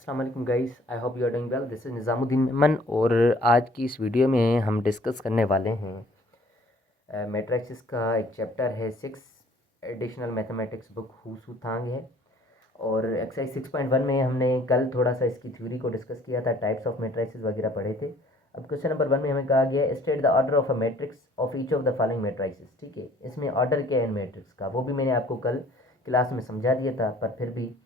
अस्सलाम वालेकुम guys, I hope you are doing well. This is Nizamuddin Aman और आज की इस वीडियो में हम डिस्कस करने वाले हैं मैट्रिसेस का एक चैप्टर है 6 एडिशनल मैथमेटिक्स बुक हु सू थांग है। और एक्सरसाइज 6.1 में हमने कल थोड़ा सा इसकी थ्योरी को डिस्कस किया था, टाइप्स ऑफ मैट्रिसेस वगैरह पढ़े थे। अब क्वेश्चन नंबर 1 में हमें कहा गया है state the order of a matrix of each of the following matrices. ठीक है, इसमें ऑर्डर क्या है मैट्रिक्स का वो भी मैंने आपको कल क्लास में समझा दिया था, पर फिर भी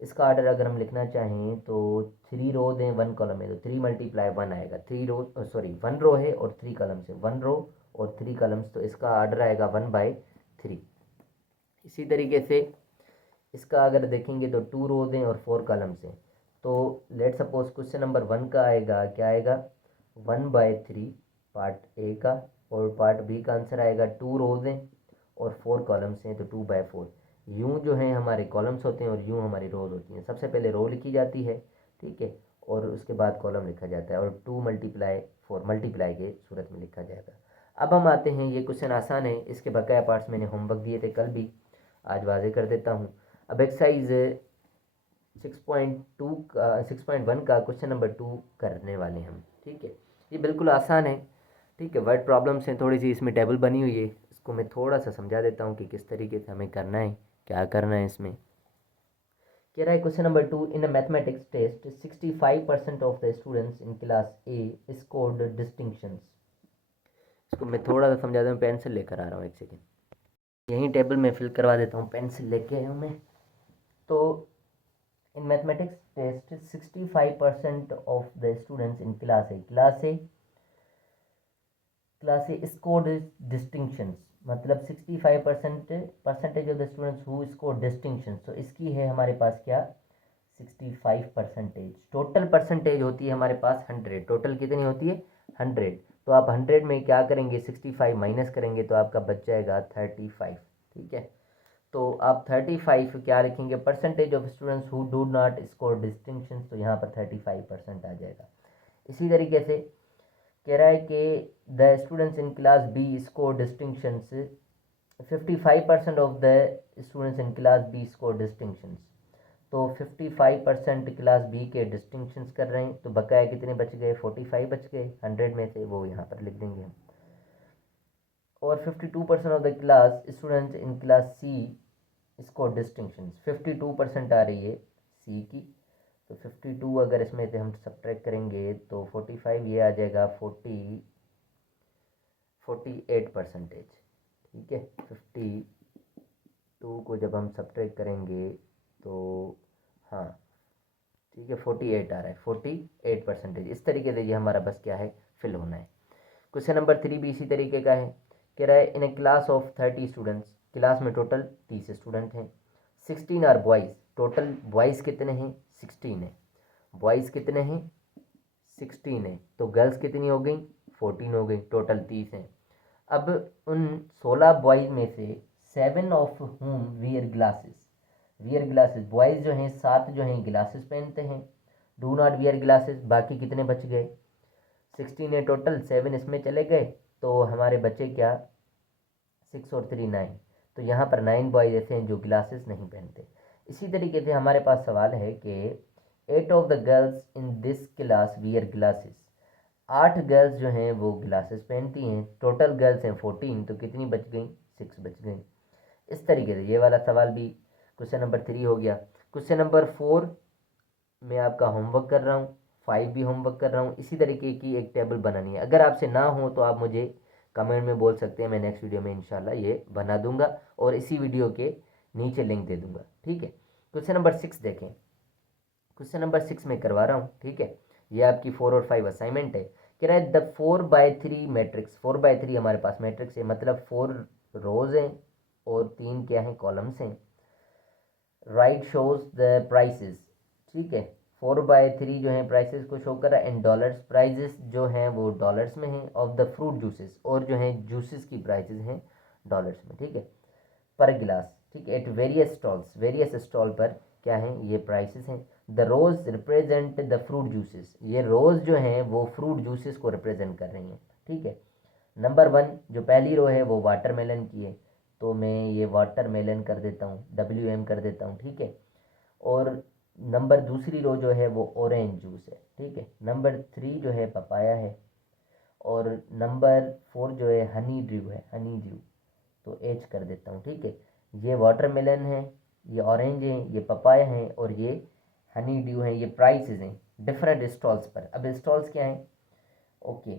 इसका ऑर्डर अगर हम लिखना चाहें तो 3 रो दें 1 कॉलम है तो 3 × 1 आएगा। 1 रो है और 3 कॉलम्स है, 1 रो और 3 कॉलम्स, तो इसका ऑर्डर आएगा 1/3। इसी तरीके से इसका अगर देखेंगे तो 2 रो दें और 4 कॉलम्स हैं, तो लेट सपोज क्वेश्चन नंबर 1 का आएगा, क्या आएगा, 1/3 पार्ट ए का, और पार्ट बी का आंसर आएगा 2 रो दें और 4 कॉलम्स हैं तो 2/4। यूँ जो है हमारे कॉलम्स होते हैं और यूँ हमारी रोज होती हैं। सबसे पहले रो लिखी जाती है, ठीक है, और उसके बाद कॉलम लिखा जाता है और 2 × 4 मल्टीप्लाई के सूरत में लिखा जाएगा। अब हम आते हैं, ये क्वेश्चन आसान है, इसके बकाया पार्ट्स मैंने होमवर्क दिए थे कल भी, आज वाजे कर देता हूँ। अब एक्सरसाइज 6.2 का 6.1 का क्वेश्चन नंबर 2 करने वाले हम। ठीक है, ये बिल्कुल आसान है। ठीक है, वर्ड प्रॉब्लम्स हैं, थोड़ी सी इसमें टेबल बनी हुई है, इसको मैं थोड़ा सा समझा देता हूँ कि किस तरीके से हमें करना है, क्या करना है। इसमें कह रहा है question number 2, in a mathematics test 65% of the students in class A scored distinctions. इसको मैं थोड़ा सा समझा दूँ, पेंसिल लेकर आ रहा हूँ, एक सेकेंड, यहीं टेबल में फिल करवा देता हूँ, पेंसिल लेके आया हूँ मैं। तो in mathematics test 65% of the students in class A scored distinctions, मतलब 65% percentage of the students who score distinction. तो इसकी है हमारे पास क्या, 65%। टोटल परसेंटेज होती है हमारे पास 100। टोटल कितनी होती है, 100। तो आप 100 में क्या करेंगे, 65 माइनस करेंगे तो आपका बच जाएगा 35। ठीक है, तो आप 35 क्या लिखेंगे, percentage of students who do not score distinction, तो यहाँ पर 35% आ जाएगा। इसी तरीके से कह रहा है कि the students in class B score distinctions, 55% of the students in class B score distinctions. तो 55% क्लास बी के डिस्टिंक्शंस कर रहे हैं, तो बकाया कितने बच गए, 45 बच गए 100 में से, वो यहाँ पर लिख देंगे हम। और 52% of the class students in class C इसको डिस्टिंक्शन 52% आ रही है सी की, तो 52 अगर इसमें से हम सब्ट्रैक्ट करेंगे तो 45, ये आ जाएगा 48%। ठीक है, 52 को जब हम सब्ट्रैक्ट करेंगे तो हाँ ठीक है 48 आ रहा है, 48%। इस तरीके से ये हमारा बस क्या है, फिल होना है। क्वेश्चन नंबर 3 भी इसी तरीके का है, कह रहा है इन ए क्लास ऑफ 30 स्टूडेंट्स, क्लास में टोटल 30 स्टूडेंट हैं, 16 आर बॉयज़, टोटल बॉयज़ कितने हैं, 16 है। बॉयज़ कितने हैं, 16 है, तो गर्ल्स कितनी हो गई, 14 हो गई, टोटल 30 हैं। अब उन 16 बॉयज़ में से 7 of home wear glasses, wear glasses boys जो हैं 7 जो हैं ग्लासेस पहनते हैं, डू नॉट वियर ग्लासेस, बाकी कितने बच गए, 16 है टोटल, 7 इसमें चले गए, तो हमारे बचे क्या, 6 और 3 9। तो यहाँ पर 9 बॉयज ऐसे हैं जो ग्लासेस नहीं पहनते। इसी तरीके से हमारे पास सवाल है कि 8 of the girls in this class wear glasses, 8 girls जो हैं वो ग्लासेस पहनती हैं, टोटल गर्ल्स हैं 14, तो कितनी बच गई, 6 बच गई। इस तरीके से ये वाला सवाल भी क्वेश्चन नंबर 3 हो गया। क्वेश्चन नंबर 4 मैं आपका होमवर्क कर रहा हूँ, 5 भी होमवर्क कर रहा हूँ। इसी तरीके की एक टेबल बनानी है, अगर आपसे ना हो तो आप मुझे कमेंट में बोल सकते हैं, मैं नेक्स्ट वीडियो में इंशाल्लाह ये बना दूंगा और इसी वीडियो के नीचे लिंक दे दूंगा। ठीक है, क्वेश्चन नंबर 6 देखें, क्वेश्चन नंबर 6 में करवा रहा हूँ। ठीक है, ये आपकी 4 और 5 असाइनमेंट है। कह रहा है द 4/3 मैट्रिक्स, 4/3 हमारे पास मैट्रिक्स है, मतलब 4 रोज हैं और 3 क्या हैं, कॉलम्स हैं। राइट शोज द प्राइसेस, ठीक है, 4/3 जो है प्राइसेस को शो कर रहा है, एंड डॉलर्स, प्राइजेस जो हैं वो डॉलर्स में हैं, ऑफ द फ्रूट जूसेस, और जो है जूसेस की प्राइसेस हैं डॉलर्स में। ठीक है, पर गिलास, ठीक है, at various stalls, various stall पर क्या है, ये प्राइसेस हैं। The rose represent the fruit juices, ये रोज जो हैं वो फ्रूट जूसेस को रिप्रेजेंट कर रही हैं। ठीक है, नंबर 1 जो पहली रो है वो वाटरमेलन की है, तो मैं ये वाटरमेलन कर देता हूँ, WM कर देता हूँ। ठीक है, और नंबर दूसरी रो जो है वो ऑरेंज जूस है, ठीक है। नंबर 3 जो है पपाया है, और नंबर 4 जो है हनी ड्यू है, हनी ड्यू, तो एच कर देता हूँ, ठीक है। ये वाटरमेलन है, ये ऑरेंज है, ये पपाया है, और ये हनी ड्यू है। ये प्राइसेस हैं डिफरेंट स्टॉल्स पर। अब स्टॉल्स क्या हैं? Okay,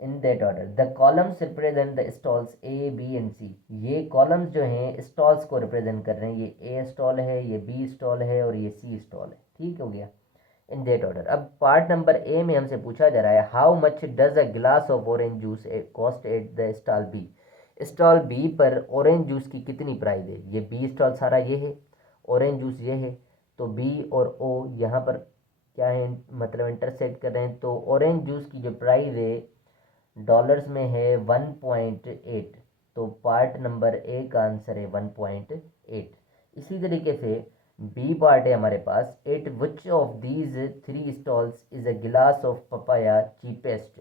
in that order the columns represent the stalls A B and C. ये कॉलम्स जो हैं स्टॉल्स को रिप्रेजेंट कर रहे हैं। ये ए स्टॉल है, ये बी स्टॉल है, और ये सी स्टॉल है, ठीक हो गया, इन दैट ऑर्डर। अब पार्ट नंबर ए में हमसे पूछा जा रहा है how much does a glass of orange juice cost at the stall B. Stall B पर ऑरेंज जूस की कितनी प्राइस है? ये बी स्टॉल सारा ये है, ऑरेंज जूस ये है, तो बी और ओ यहाँ पर क्या है, मतलब इंटरसेक्ट कर रहे हैं। तो ऑरेंज जूस की जो प्राइस है डॉलर्स में है 1.8, तो पार्ट नंबर ए का आंसर है 1.8। इसी तरीके से बी पार्ट है हमारे पास, at which of these 3 stalls is a glass of papaya cheapest.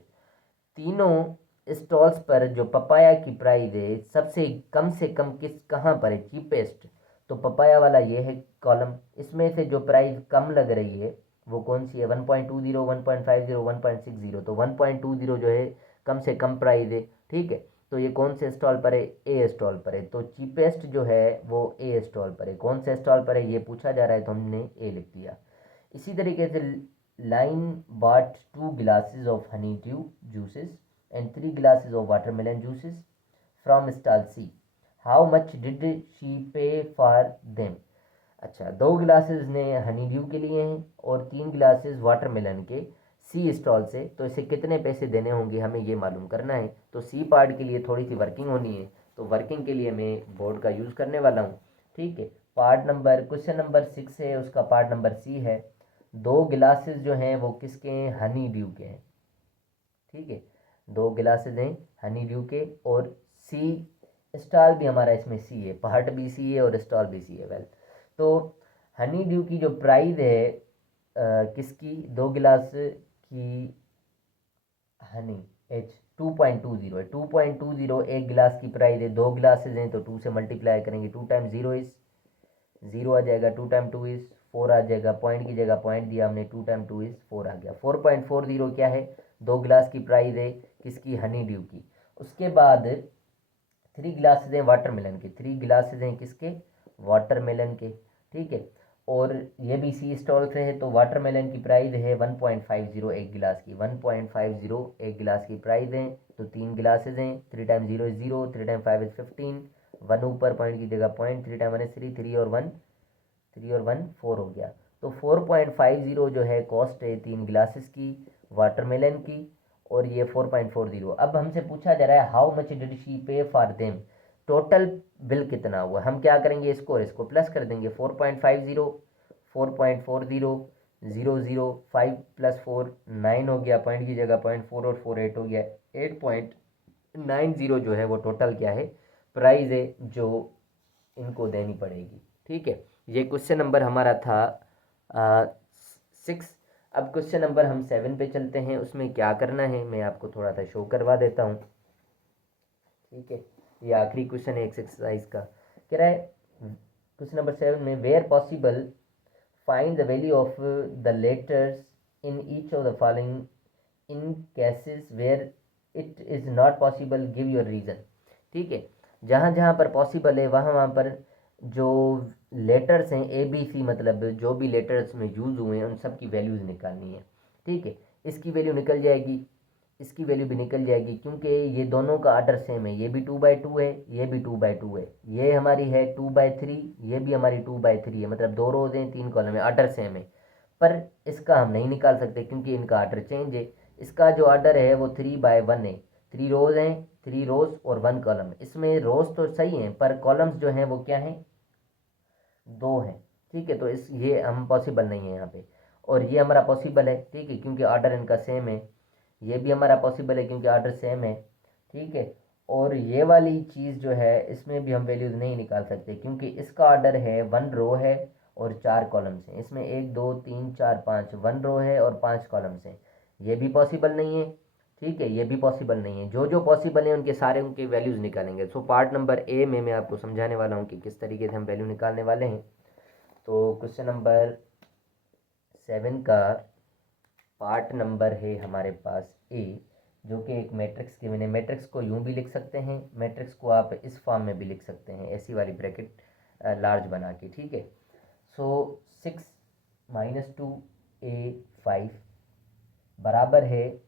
तीनों स्टॉल्स पर जो पपाया की प्राइस है सबसे कम से कम किस कहाँ पर है, चीपेस्ट, तो पपाया वाला ये है कॉलम। इसमें से जो प्राइस कम लग रही है वो कौन सी है? 1.20, 1.50, 1.60, तो 1.20 जो है कम से कम प्राइस है, ठीक है। तो ये कौन से स्टॉल पर है? ए स्टॉल पर है। तो चीपेस्ट जो है वो ए स्टॉल पर है। कौन से स्टॉल पर है ये पूछा जा रहा है, तो हमने ए लिख दिया। इसी तरीके से line bought 2 glasses of honeydew juices and 3 glasses of watermelon juices from stall C. How much did she pay for them? अच्छा, 2 गिलासेस ने हनी ड्यू के लिए हैं और 3 गिलासेस वाटरमेलन के सी स्टॉल से, तो इसे कितने पैसे देने होंगे हमें ये मालूम करना है। तो सी पार्ट के लिए थोड़ी सी वर्किंग होनी है, तो वर्किंग के लिए मैं बोर्ड का यूज़ करने वाला हूँ, ठीक है। पार्ट नंबर क्वेश्चन नंबर 6 है, उसका पार्ट नंबर सी है। 2 गिलासेस जो हैं वो किसके हैं? हनी ड्यू के हैं, ठीक है। 2 गिलासेस हैं हनी ड्यू के, और सी स्टॉल भी हमारा इसमें सी है, पार्ट भी सी है और स्टॉल भी सी है। वेल, तो हनी ड्यू की जो प्राइस है किसकी? 2 गिलास की हनी एच 2.20 है। 2.20 एक गिलास की प्राइस है। 2 गिलासेज हैं तो 2 से मल्टीप्लाई करेंगे, 2 टाइम 0 इज 0 आ जाएगा, 2 टाइम 2 इज 4 आ जाएगा, पॉइंट की जगह पॉइंट दिया हमने, 2 टाइम 2 इज 4 आ गया। 4.40 क्या है? 2 गिलास की प्राइस है किसकी? हनी ड्यू की। उसके बाद 3 गिलासेज हैं वाटरमेलन के। 3 गिलासेज हैं किसके? वाटरमेलन के, ठीक है। और ये भी सी स्टॉल से है, तो वाटरमेलन की प्राइस है 1.50 एक गिलास की। 1.50 एक गिलास की प्राइस है। तो 3 गिलासेज हैं, 3 टाइम 0 इज 0, 3 टाइम 5 इज 15, 1 ऊपर पॉइंट की जगह पॉइंट, 3 टाइम 1 इज 3, 3 और 1 4 हो गया। तो 4.50 जो है कॉस्ट है 3 गिलासेस की वाटरमेलन की, और ये 4.40। अब हमसे पूछा जा रहा है हाउ मच डिड शी पे फॉर देम। टोटल बिल कितना हुआ? हम क्या करेंगे, इसको प्लस कर देंगे। 4.50, 4.40, 0, 5 प्लस 4 9 हो गया, पॉइंट की जगह पॉइंट, 4 और 4 8 हो गया। 8.90 जो है वो टोटल क्या है, प्राइस है जो इनको देनी पड़ेगी, ठीक है। ये क्वेश्चन नंबर हमारा था 6। अब क्वेश्चन नंबर हम 7 पे चलते हैं। उसमें क्या करना है मैं आपको थोड़ा सा शो करवा देता हूँ, ठीक है। ये आखिरी क्वेश्चन है एक्सरसाइज का। कह रहा है क्वेश्चन नंबर 7 में where possible find the value of the letters in each of the following in cases where it is not possible give your reason, ठीक है। जहाँ जहाँ पर पॉसिबल है वहाँ वहाँ पर जो लेटर्स हैं ए बी सी, मतलब जो भी लेटर्स में यूज़ हुए हैं उन सब की वैल्यूज़ निकालनी है, ठीक है। इसकी वैल्यू निकल जाएगी, इसकी वैल्यू भी निकल जाएगी, क्योंकि ये दोनों का आर्डर सेम है। ये भी 2/2 है, ये भी 2/2 है, ये हमारी है 2/3, ये भी हमारी 2/3 है, मतलब 2 रोज हैं 3 कॉलम है, आर्डर सेम है। पर इसका हम नहीं निकाल सकते क्योंकि इनका आर्डर चेंज है। इसका जो आर्डर है वो 3/1 है, 3 रोज हैं, 3 रोज और 1 कॉलम। इसमें रोज तो सही हैं पर कॉलम्स जो हैं वो क्या हैं, 2 हैं, ठीक है। तो इस ये हम पॉसिबल नहीं है यहाँ पे, और ये हमारा पॉसिबल है, ठीक है, क्योंकि आर्डर इनका सेम है। ये भी हमारा पॉसिबल है क्योंकि आर्डर सेम है, ठीक है। और ये वाली चीज़ जो है इसमें भी हम वैल्यूज़ नहीं निकाल सकते क्योंकि इसका आर्डर है 1 रो है और 4 कॉलम्स हैं। इसमें 1 2 3 4 5 1 रो है और 5 कॉलम्स हैं। ये भी पॉसिबल नहीं है, ठीक है, ये भी पॉसिबल नहीं है। जो जो पॉसिबल है उनके सारे उनके वैल्यूज़ निकालेंगे। सो पार्ट नंबर ए में मैं आपको समझाने वाला हूँ कि किस तरीके से हम वैल्यू निकालने वाले हैं। तो क्वेश्चन नंबर 7 का पार्ट नंबर है हमारे पास ए, जो कि एक मैट्रिक्स गिवन है। मैट्रिक्स को यूं भी लिख सकते हैं, मैट्रिक्स को आप इस फॉर्म में भी लिख सकते हैं, ऐसी वाली ब्रैकेट लार्ज बना के, ठीक है। सो 6 - 2a5 बराबर है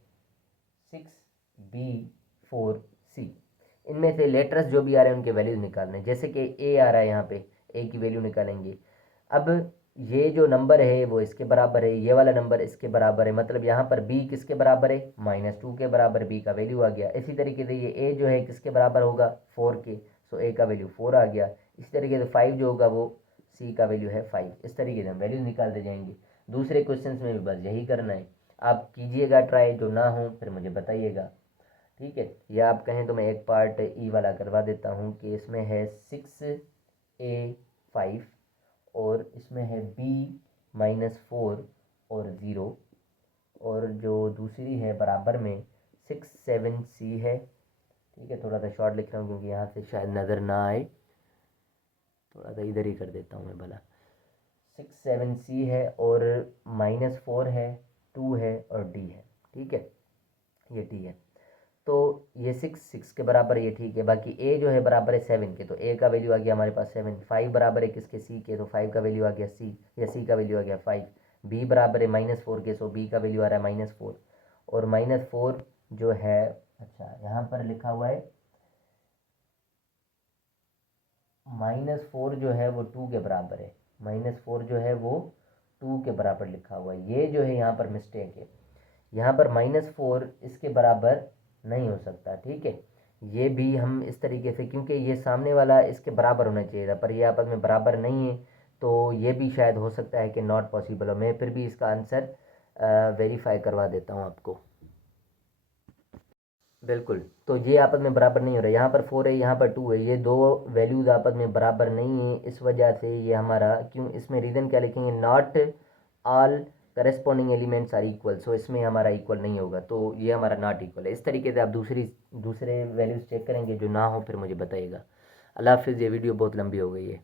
6b4c। इनमें से लेटर्स जो भी आ रहे हैं उनके वैल्यूज निकालने, जैसे कि ए आ रहा है, यहाँ पे ए की वैल्यू निकालेंगे। अब ये जो नंबर है वो इसके बराबर है, ये वाला नंबर इसके बराबर है, मतलब यहाँ पर बी किसके बराबर है, -2 के बराबर, बी का वैल्यू आ गया। इसी तरीके से ये ए जो है किसके बराबर होगा, 4 के, सो ए का वैल्यू 4 आ गया। इसी तरीके से 5 जो होगा वो सी का वैल्यू है 5। इस तरीके से हम वैल्यूज निकालते जाएंगे। दूसरे क्वेश्चन में भी बस यही करना है, आप कीजिएगा ट्राई, जो ना हो फिर मुझे बताइएगा, ठीक है। या आप कहें तो मैं एक पार्ट ई वाला करवा देता हूँ कि इसमें है 6a5 और इसमें है b-4 और 0, और जो दूसरी है बराबर में 6-7c है, ठीक है। थोड़ा सा शॉर्ट लिख रहा हूँ क्योंकि यहाँ से शायद नज़र ना आए, थोड़ा सा इधर ही कर देता हूँ मैं भला। 6-7c है और -4 है, 2 है और d है, ठीक है, ये d है। तो ये 6 के बराबर, ये ठीक है। बाकी ए जो है बराबर है 7 के, तो ए का वैल्यू आ गया हमारे पास 7। 5 बराबर है किसके, सी के, तो 5 का वैल्यू आ गया सी, या सी का वैल्यू आ गया 5। बी बराबर है -4 के, सो बी का वैल्यू आ रहा है -4, और -4 जो है, अच्छा यहाँ पर लिखा हुआ है -4 जो है वो 2 के बराबर है, -4 जो है वो 2 के बराबर लिखा हुआ है। ये जो है यहाँ पर मिस्टेक है, यहाँ पर -4 इसके बराबर नहीं हो सकता, ठीक है। ये भी हम इस तरीके से, क्योंकि ये सामने वाला इसके बराबर होना चाहिए था, पर ये आपस में बराबर नहीं है, तो ये भी शायद हो सकता है कि नॉट पॉसिबल हो। मैं फिर भी इसका आंसर वेरीफाई करवा देता हूँ आपको। बिल्कुल, तो ये आपस में बराबर नहीं हो रहा है, यहाँ पर 4 है, यहाँ पर 2 है, ये दो वैल्यूज़ आपस में बराबर नहीं है। इस वजह से ये हमारा, क्यों, इसमें रीज़न क्या लिखेंगे, not all corresponding elements are equal, so इसमें हमारा इक्वल नहीं होगा, तो ये हमारा नॉट इक्वल है। इस तरीके से आप दूसरे वैल्यूज़ चेक करेंगे, जो ना हो फिर मुझे बताइएगा। अल्लाह हाफिज़। ये वीडियो बहुत लंबी हो गई है।